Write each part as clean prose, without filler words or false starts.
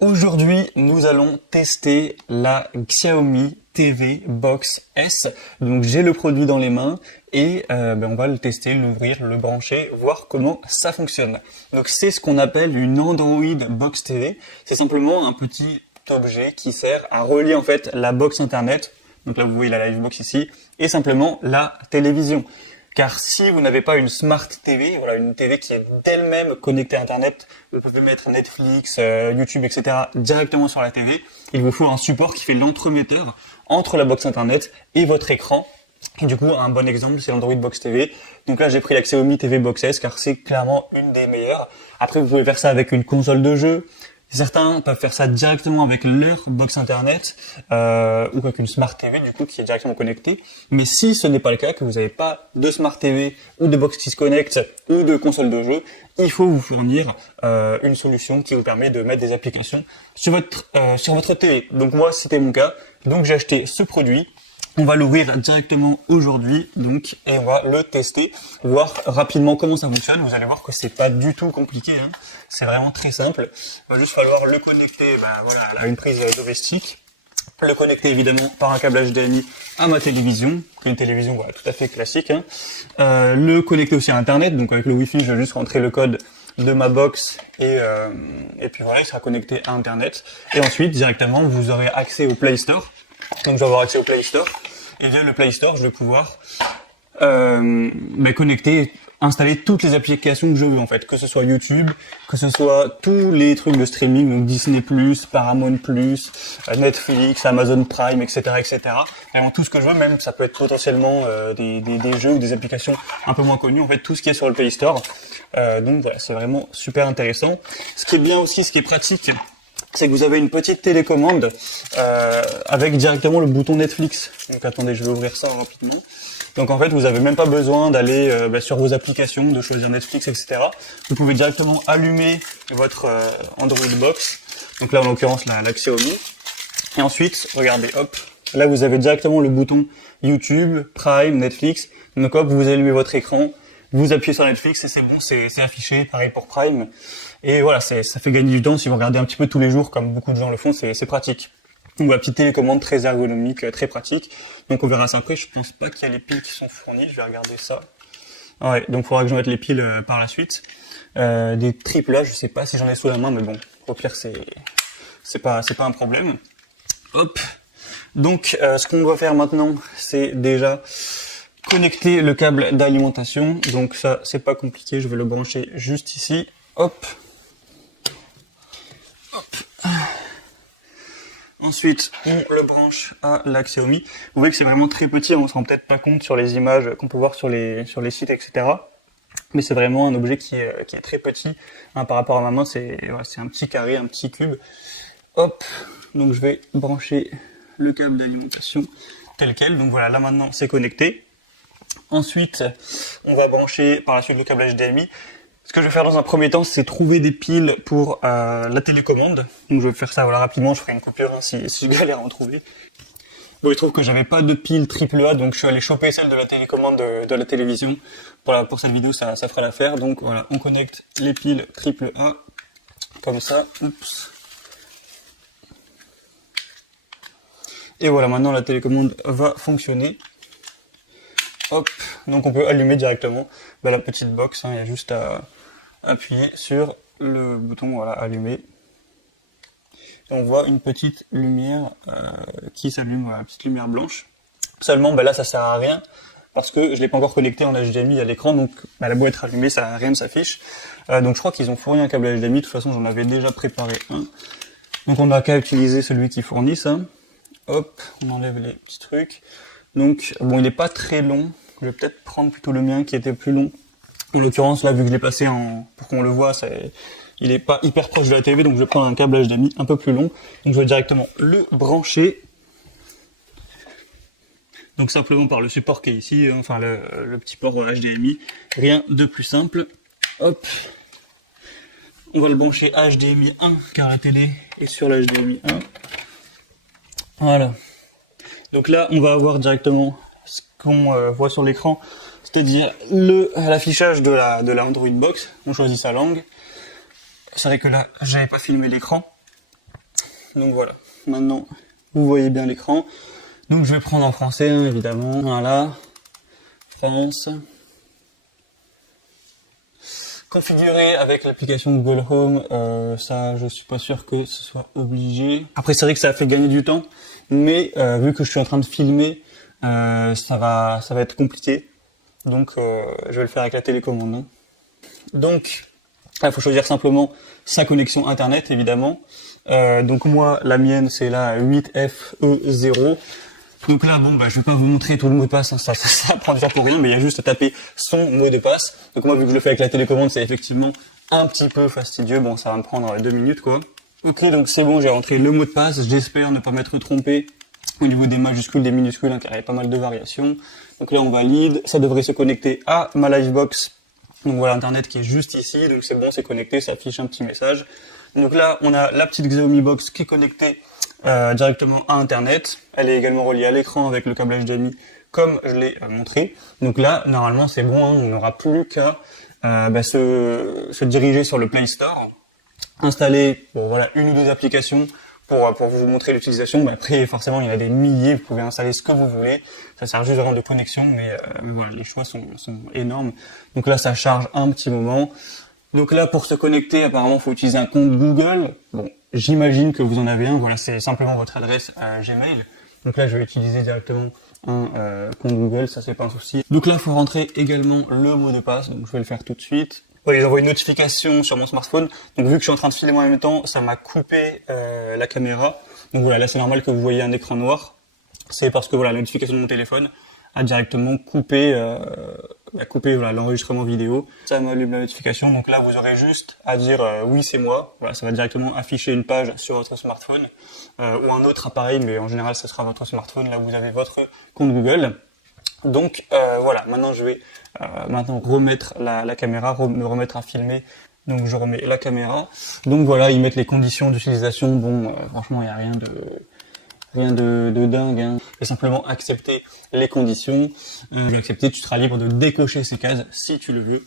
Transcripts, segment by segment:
Aujourd'hui, nous allons tester la Xiaomi TV Box S. Donc j'ai le produit dans les mains et on va le tester, l'ouvrir, le brancher, voir comment ça fonctionne. Donc c'est ce qu'on appelle une Android Box TV. C'est simplement un petit objet qui sert à relier en fait la box internet. Donc là vous voyez la Livebox ici et simplement la télévision. Car si vous n'avez pas une Smart TV, voilà une TV qui est d'elle-même connectée à Internet, vous pouvez mettre Netflix, YouTube, etc. directement sur la TV, il vous faut un support qui fait l'entremetteur entre la box Internet et votre écran. Et du coup, un bon exemple, c'est l'Android Box TV. Donc là, j'ai pris la Xiaomi TV Box S car c'est clairement une des meilleures. Après, vous pouvez faire ça avec une console de jeu. Certains peuvent faire ça directement avec leur box internet ou avec une Smart TV du coup qui est directement connectée. Mais si ce n'est pas le cas, que vous n'avez pas de Smart TV ou de box qui se connecte ou de console de jeu, il faut vous fournir une solution qui vous permet de mettre des applications sur votre télé. Donc moi, c'était mon cas. Donc j'ai acheté ce produit. On va l'ouvrir directement aujourd'hui, donc, et on va le tester, voir rapidement comment ça fonctionne. Vous allez voir que c'est pas du tout compliqué, hein. C'est vraiment très simple. Il va juste falloir le connecter, à une prise domestique. Le connecter évidemment par un câble HDMI à ma télévision, une télévision tout à fait classique, hein. Le connecter aussi à Internet, donc avec le Wi-Fi, je vais juste rentrer le code de ma box et puis voilà, il sera connecté à Internet. Et ensuite, directement, vous aurez accès au Play Store. Donc je vais avoir accès au Play Store et via le Play Store je vais pouvoir connecter, installer toutes les applications que je veux en fait, que ce soit YouTube, que ce soit tous les trucs de streaming, donc Disney+, Paramount+, Netflix, Amazon Prime, etc., etc. Vraiment tout ce que je veux, même ça peut être potentiellement des jeux ou des applications un peu moins connues, en fait tout ce qui est sur le Play Store. Donc voilà, c'est vraiment super intéressant. Ce qui est bien aussi, ce qui est pratique, c'est que vous avez une petite télécommande avec directement le bouton Netflix. Donc attendez, je vais ouvrir ça rapidement. Donc en fait, vous avez même pas besoin d'aller sur vos applications, de choisir Netflix, etc. Vous pouvez directement allumer votre Android Box. Donc là, en l'occurrence, la Xiaomi. Et ensuite, regardez, hop, là vous avez directement le bouton YouTube, Prime, Netflix. Donc hop, vous allumez votre écran, vous appuyez sur Netflix et c'est bon, c'est affiché. Pareil pour Prime. Et voilà, ça fait gagner du temps si vous regardez un petit peu tous les jours, comme beaucoup de gens le font, c'est pratique. Donc la petite télécommande très ergonomique, très pratique. Donc on verra ça après, je pense pas qu'il y a les piles qui sont fournies, je vais regarder ça. Ouais, donc il faudra que je mette les piles par la suite. Des triples A, je sais pas si j'en ai sous la main, mais bon, au pire c'est pas un problème. Hop. Donc ce qu'on va faire maintenant, c'est déjà connecter le câble d'alimentation. Donc ça, c'est pas compliqué, je vais le brancher juste ici. Hop. Ensuite, on le branche à la Xiaomi. Vous voyez que c'est vraiment très petit, on se rend peut-être pas compte sur les images qu'on peut voir sur les sites, etc. Mais c'est vraiment un objet qui est très petit, hein, par rapport à ma main, c'est un petit carré, un petit cube. Hop, donc je vais brancher le câble d'alimentation tel quel. Donc voilà, là maintenant c'est connecté. Ensuite, on va brancher par la suite le câble HDMI. Ce que je vais faire dans un premier temps, c'est trouver des piles pour la télécommande. Donc je vais faire ça rapidement, je ferai une coupure si je galère à en trouver. Bon, il se trouve que j'avais pas de pile AAA, donc je suis allé choper celle de la télécommande de la télévision. Pour cette vidéo, ça fera l'affaire. Donc voilà, on connecte les piles AAA, comme ça. Oups. Et voilà, maintenant la télécommande va fonctionner. Hop, donc on peut allumer directement la petite box, hein, il y a juste à appuyer sur le bouton, voilà, allumer. Et on voit une petite lumière qui s'allume, voilà, une petite lumière blanche. Seulement, là ça sert à rien parce que je l'ai pas encore connecté en HDMI à l'écran, donc la beau être allumée, rien ne s'affiche. Donc je crois qu'ils ont fourni un câble HDMI, de toute façon j'en avais déjà préparé un. Donc on n'a qu'à utiliser celui qui fournit ça. Hop, on enlève les petits trucs. Donc, bon, il n'est pas très long. Je vais peut-être prendre plutôt le mien qui était plus long. En l'occurrence, là, vu que je l'ai passé pour qu'on le voit, il est pas hyper proche de la TV, donc je vais prendre un câble HDMI un peu plus long. Donc, je vais directement le brancher. Donc, simplement par le support qui est ici, enfin, le petit port HDMI. Rien de plus simple. Hop. On va le brancher HDMI 1, car la télé est sur la HDMI 1. Voilà. Donc là, on va avoir directement ce qu'on voit sur l'écran, c'est-à-dire l'affichage de la Android Box. On choisit sa langue. C'est vrai que là, j'avais pas filmé l'écran. Donc voilà, maintenant vous voyez bien l'écran. Donc je vais prendre en français hein, évidemment. Voilà, France. Configurer avec l'application Google Home, ça je suis pas sûr que ce soit obligé. Après c'est vrai que ça a fait gagner du temps, mais vu que je suis en train de filmer, ça va être compliqué. Donc je vais le faire avec la télécommande. Hein. Donc il faut choisir simplement sa connexion internet évidemment. Donc moi la mienne c'est la 8FE0. Donc là, bon, je vais pas vous montrer tout le mot de passe, hein, ça prend du temps pour rien, mais il y a juste à taper son mot de passe. Donc moi, vu que je le fais avec la télécommande, c'est effectivement un petit peu fastidieux. Bon, ça va me prendre 2 minutes, quoi. Ok, donc c'est bon, j'ai rentré le mot de passe. J'espère ne pas m'être trompé au niveau des majuscules, des minuscules, hein, car il y a pas mal de variations. Donc là, on valide. Ça devrait se connecter à ma Livebox. Donc voilà, Internet qui est juste ici. Donc c'est bon, c'est connecté, ça affiche un petit message. Donc là, on a la petite Xiaomi Box qui est connectée directement à Internet. Elle est également reliée à l'écran avec le câble HDMI comme je l'ai montré. Donc là, normalement, c'est bon, hein, on n'aura plus qu'à se diriger sur le Play Store, installer voilà, une ou deux applications pour vous montrer l'utilisation. Après, forcément, il y en a des milliers, vous pouvez installer ce que vous voulez. Ça sert juste vraiment de connexion, mais voilà, les choix sont énormes. Donc là, ça charge un petit moment. Donc là, pour se connecter, apparemment, il faut utiliser un compte Google. Bon, j'imagine que vous en avez un. Voilà, c'est simplement votre adresse Gmail. Donc là, je vais utiliser directement un compte Google, ça c'est pas un souci. Donc là, il faut rentrer également le mot de passe. Donc je vais le faire tout de suite. Voilà, ils envoient une notification sur mon smartphone. Donc vu que je suis en train de filmer en même temps, ça m'a coupé la caméra. Donc voilà, là c'est normal que vous voyez un écran noir. C'est parce que voilà, la notification de mon téléphone a directement coupé voilà, l'enregistrement vidéo. Ça m'allume la notification, donc là vous aurez juste à dire oui c'est moi. Voilà, ça va directement afficher une page sur votre smartphone ou un autre appareil, mais en général ce sera votre smartphone, là où vous avez votre compte Google. Donc voilà, maintenant je vais remettre la caméra, me remettre à filmer. Donc je remets la caméra. Donc voilà, ils mettent les conditions d'utilisation. Bon, franchement il n'y a rien de dingue, hein. Et simplement accepter les conditions. Accepter, tu seras libre de décocher ces cases si tu le veux.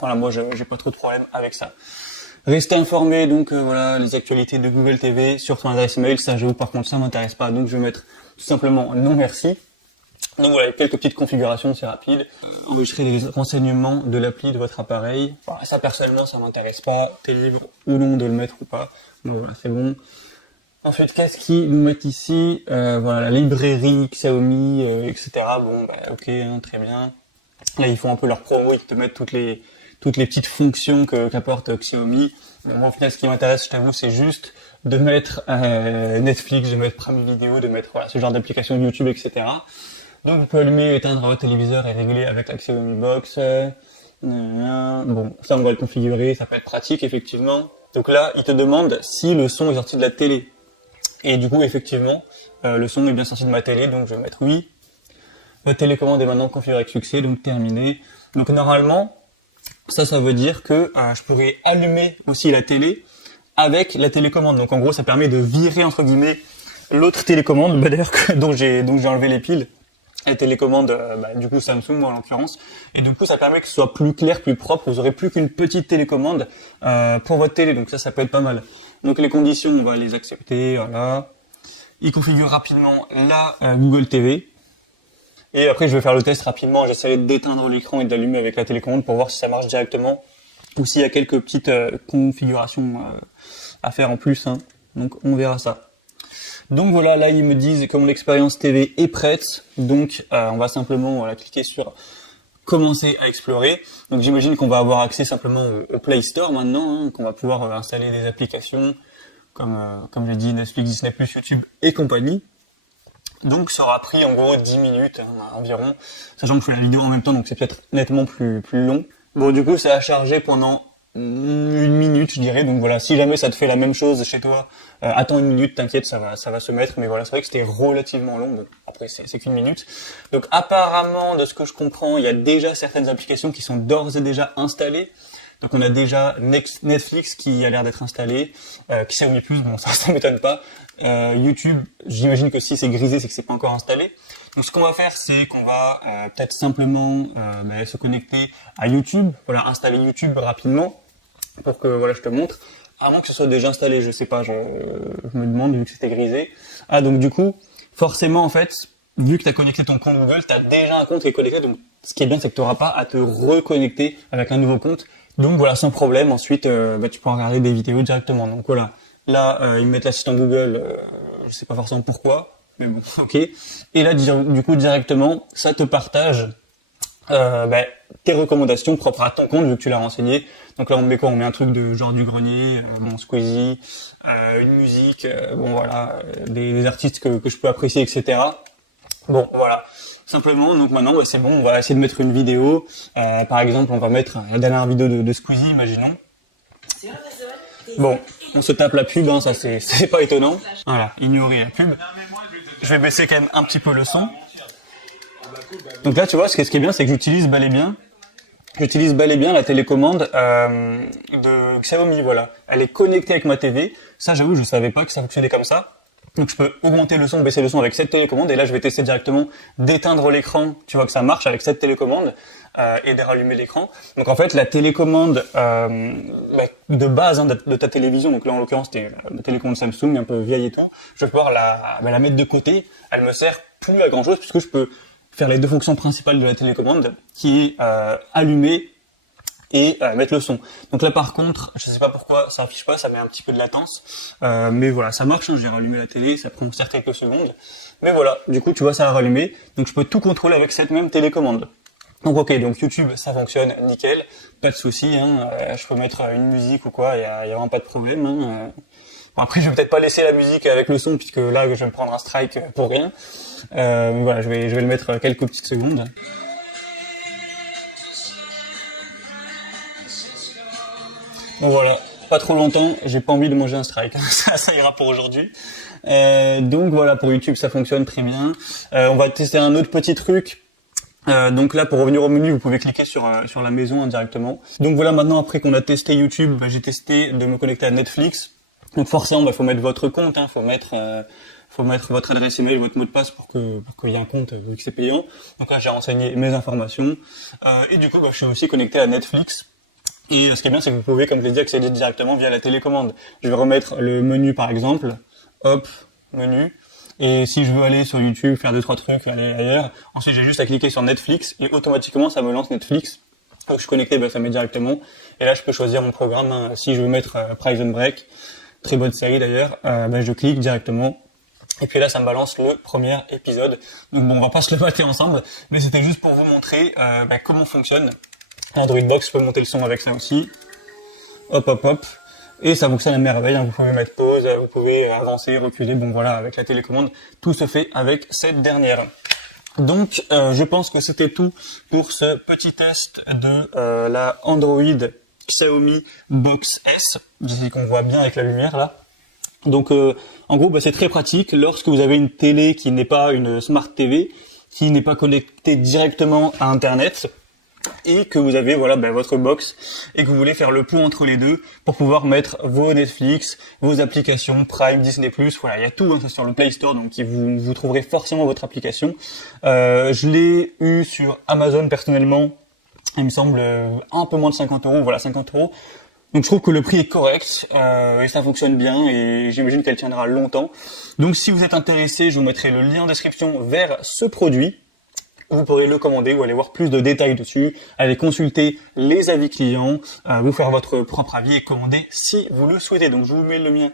Voilà, moi j'ai pas trop de problème avec ça. Restez informé, donc voilà, les actualités de Google TV sur ton adresse mail, ça j'avoue par contre ça m'intéresse pas, donc je vais mettre tout simplement non merci. Donc voilà, quelques petites configurations, c'est rapide. Enregistrer les renseignements de l'appli de votre appareil. Voilà, ça personnellement ça m'intéresse pas, t'es libre ou non de le mettre ou pas. Donc voilà, c'est bon. Ensuite, qu'est-ce qu'ils nous mettent ici? Voilà, la librairie Xiaomi, etc. Bon, ok, hein, très bien. Là, ils font un peu leur promo, ils te mettent toutes les petites fonctions qu'apporte Xiaomi. Donc, moi, au final, ce qui m'intéresse, je t'avoue, c'est juste de mettre Netflix, de mettre Prime Video, de mettre voilà, ce genre d'application YouTube, etc. Donc, vous pouvez allumer et éteindre votre téléviseur et régler avec la Xiaomi Box. Bon, ça, on va le configurer, ça peut être pratique, effectivement. Donc là, il te demande si le son est sorti de la télé. Et du coup, effectivement, le son est bien sorti de ma télé, donc je vais mettre oui. Votre télécommande est maintenant configurée avec succès, donc terminé. Donc normalement, ça veut dire que je pourrais allumer aussi la télé avec la télécommande. Donc en gros, ça permet de virer entre guillemets l'autre télécommande, d'ailleurs dont j'ai enlevé les piles. La télécommande, du coup Samsung moi en l'occurrence. Et du coup, ça permet que ce soit plus clair, plus propre. Vous aurez plus qu'une petite télécommande pour votre télé, donc ça peut être pas mal. Donc les conditions, on va les accepter, voilà. Il configure rapidement la Google TV. Et après, je vais faire le test rapidement. J'essaierai d'éteindre l'écran et d'allumer avec la télécommande pour voir si ça marche directement ou s'il y a quelques petites configurations à faire en plus. Hein. Donc on verra ça. Donc voilà, là ils me disent que mon expérience TV est prête. Donc on va simplement cliquer sur commencer à explorer. Donc j'imagine qu'on va avoir accès simplement au Play Store maintenant, hein, qu'on va pouvoir installer des applications comme j'ai dit, Netflix, Disney+, YouTube et compagnie. Donc ça aura pris en gros 10 minutes hein, environ, sachant que je fais la vidéo en même temps, donc c'est peut-être nettement plus long. Bon, du coup ça a chargé pendant 1 minute je dirais, donc voilà, si jamais ça te fait la même chose chez toi, attends 1 minute, t'inquiète, ça va se mettre, mais voilà, c'est vrai que c'était relativement long, bon, après c'est qu'1 minute. Donc apparemment, de ce que je comprends, il y a déjà certaines applications qui sont d'ores et déjà installées. Donc on a déjà Netflix qui a l'air d'être installé, Xiaomi Plus, bon ça m'étonne pas. YouTube, j'imagine que si c'est grisé, c'est que c'est pas encore installé. Donc ce qu'on va faire, c'est qu'on va peut-être simplement se connecter à YouTube, voilà, installer YouTube rapidement pour que voilà je te montre. À moins que ce soit déjà installé, je sais pas, je me demande vu que c'était grisé. Ah, donc du coup, forcément, en fait, vu que tu as connecté ton compte Google, tu as déjà un compte qui est connecté, donc ce qui est bien, c'est que tu n'auras pas à te reconnecter avec un nouveau compte. Donc voilà, sans problème, ensuite, tu pourras regarder des vidéos directement. Donc voilà, là, ils mettent l'assistant Google, je sais pas forcément pourquoi, mais bon, ok. Et là, du coup, directement, ça te partage tes recommandations propres à ton compte vu que tu l'as renseigné. Donc là on met quoi? On met un truc de genre du grenier, Squeezie, une musique, des artistes que je peux apprécier, etc. Bon voilà. Simplement, donc maintenant c'est bon, on va essayer de mettre une vidéo. Par exemple, on va mettre la dernière vidéo de Squeezie, imaginons. Bon, on se tape la pub, ça c'est pas étonnant. Voilà, ignorer la pub. Je vais baisser quand même un petit peu le son. Donc là, tu vois, ce qui est bien, c'est que j'utilise bel et bien la télécommande de Xiaomi, voilà. Elle est connectée avec ma TV. Ça, j'avoue, je savais pas que ça fonctionnait comme ça. Donc je peux augmenter le son, baisser le son avec cette télécommande. Et là, je vais tester directement d'éteindre l'écran. Tu vois que ça marche avec cette télécommande et de rallumer l'écran. Donc en fait, la télécommande de base de ta télévision, donc là en l'occurrence, c'était la télécommande Samsung, un peu vieille et tout. Je vais pouvoir la mettre de côté. Elle me sert plus à grand chose puisque je peux faire les deux fonctions principales de la télécommande, qui est allumer et mettre le son. Donc là par contre, je sais pas pourquoi ça affiche pas, ça met un petit peu de latence, mais voilà, ça marche, j'ai rallumé la télé, ça prend certes quelques secondes, mais voilà, du coup tu vois ça a rallumé, donc je peux tout contrôler avec cette même télécommande. Donc ok, donc YouTube ça fonctionne nickel, pas de souci, je peux mettre une musique ou quoi, y a vraiment pas de problème. Bon, après je vais peut-être pas laisser la musique avec le son puisque là je vais me prendre un strike pour rien. Mais voilà, je vais le mettre quelques petites secondes. Donc voilà, pas trop longtemps, j'ai pas envie de manger un strike. Ça ira pour aujourd'hui. Donc voilà, pour YouTube ça fonctionne très bien. On va tester un autre petit truc. Donc là, pour revenir au menu, vous pouvez cliquer sur la maison directement. Donc voilà, maintenant après qu'on a testé YouTube, j'ai testé de me connecter à Netflix. Donc forcément, faut mettre votre compte, faut mettre votre adresse email, votre mot de passe pour qu'il y ait un compte vu que c'est payant. Donc là, j'ai renseigné mes informations et du coup, je suis aussi connecté à Netflix. Et ce qui est bien, c'est que vous pouvez, comme je l'ai dit, accéder directement via la télécommande. Je vais remettre le menu par exemple, hop, menu. Et si je veux aller sur YouTube, faire 2-3 trucs, aller ailleurs, ensuite j'ai juste à cliquer sur Netflix et automatiquement ça me lance Netflix. Donc je suis connecté, ça met directement. Et là, je peux choisir mon programme. Si je veux mettre Prison Break, très bonne série d'ailleurs, je clique directement. Et puis là, ça me balance le premier épisode. Donc bon, on va pas se le mater ensemble, mais c'était juste pour vous montrer comment fonctionne. Android Box, je peux monter le son avec ça aussi. Hop, hop, hop. Et ça fonctionne à merveille, vous pouvez mettre pause, vous pouvez avancer, reculer, bon voilà, avec la télécommande, tout se fait avec cette dernière. Donc, je pense que c'était tout pour ce petit test de la Android Xiaomi Box S. Ici qu'on voit bien avec la lumière là. Donc, en gros, c'est très pratique lorsque vous avez une télé qui n'est pas une Smart TV, qui n'est pas connectée directement à Internet, et que vous avez votre box et que vous voulez faire le pont entre les deux pour pouvoir mettre vos Netflix, vos applications Prime, Disney+, voilà, il y a tout sur le Play Store, donc vous trouverez forcément votre application. Je l'ai eu sur Amazon personnellement, il me semble un peu moins de 50 €, voilà 50 €. Donc je trouve que le prix est correct et ça fonctionne bien et j'imagine qu'elle tiendra longtemps. Donc si vous êtes intéressé, je vous mettrai le lien en description vers ce produit. Vous pourrez le commander ou aller voir plus de détails dessus, aller consulter les avis clients, vous faire votre propre avis et commander si vous le souhaitez. Donc je vous mets le lien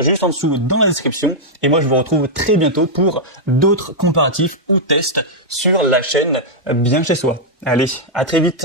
juste en dessous dans la description et moi je vous retrouve très bientôt pour d'autres comparatifs ou tests sur la chaîne Bien Chez Soi. Allez, à très vite.